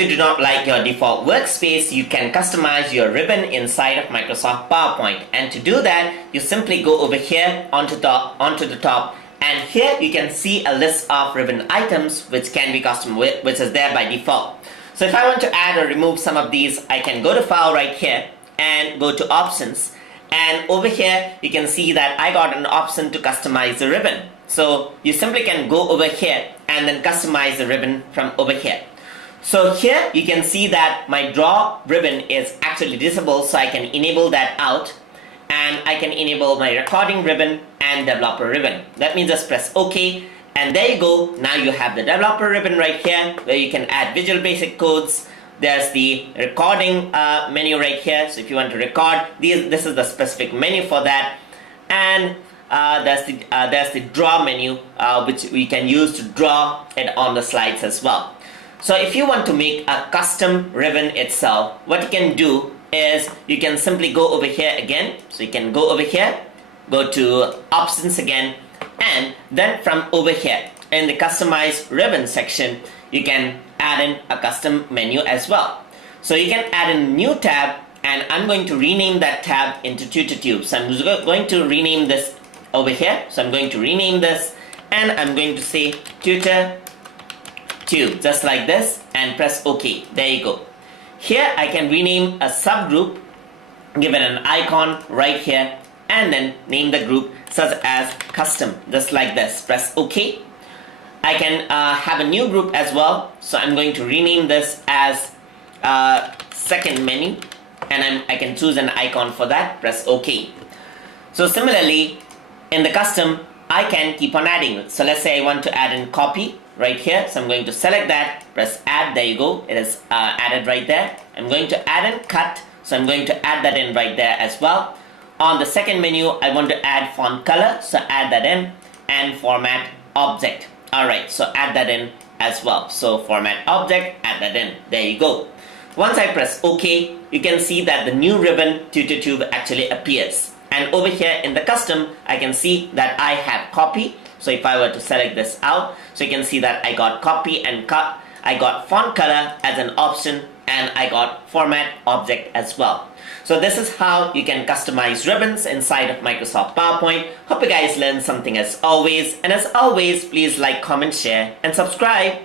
you do not like your default workspace, you can customize your ribbon inside of Microsoft PowerPoint. And to do that, you simply go over here onto the top, and here you can see a list of ribbon items which can be custom, which is there by default. So if I want to add or remove some of these, I can go to File right here and go to Options. And over here, you can see that I got an option to customize the ribbon. So you simply can go over here and then customize the ribbon from over here. So here you can see that my draw ribbon is actually disabled, so I can enable that out. And I can enable my recording ribbon and developer ribbon. Let me just press OK. And there you go. Now you have the developer ribbon right here where you can add Visual Basic codes. There's the recording menu right here. So if you want to record, this is the specific menu for that. And there's the draw menu, which we can use to draw it on the slides as well. So if you want to make a custom ribbon itself, what you can do is you can simply go over here again. So you can go over here, go to Options again, and then from over here in the Customize Ribbon section, you can add in a custom menu as well. So you can add in a new tab, and I'm going to rename that tab into TutorTube. So I'm going to rename this over here. So I'm going to rename this, and I'm going to say TutorTube, just like this, and press OK. There you go. Here I can rename a subgroup, give it an icon right here, and then name the group such as custom, just like this. Press OK. I can have a new group as well, so I'm going to rename this as second menu, and I can choose an icon for that. Press OK. So similarly, in the custom, I can keep on adding it. So let's say I want to add in copy right here, so I'm going to select that, press add. There you go, it is added right there. I'm going to add in cut, so I'm going to add that in right there as well. On the second menu, I want to add font color, so add that in, and format object. Alright, so add that in as well. So format object, add that in. There you go. Once I press OK, you can see that the new ribbon TutorTube actually appears. And over here in the custom, I can see that I have copy. So if I were to select this out, so you can see that I got copy and cut. I got font color as an option, and I got format object as well. So this is how you can customize ribbons inside of Microsoft PowerPoint. Hope you guys learned something as always. And as always, please like, comment, share, and subscribe.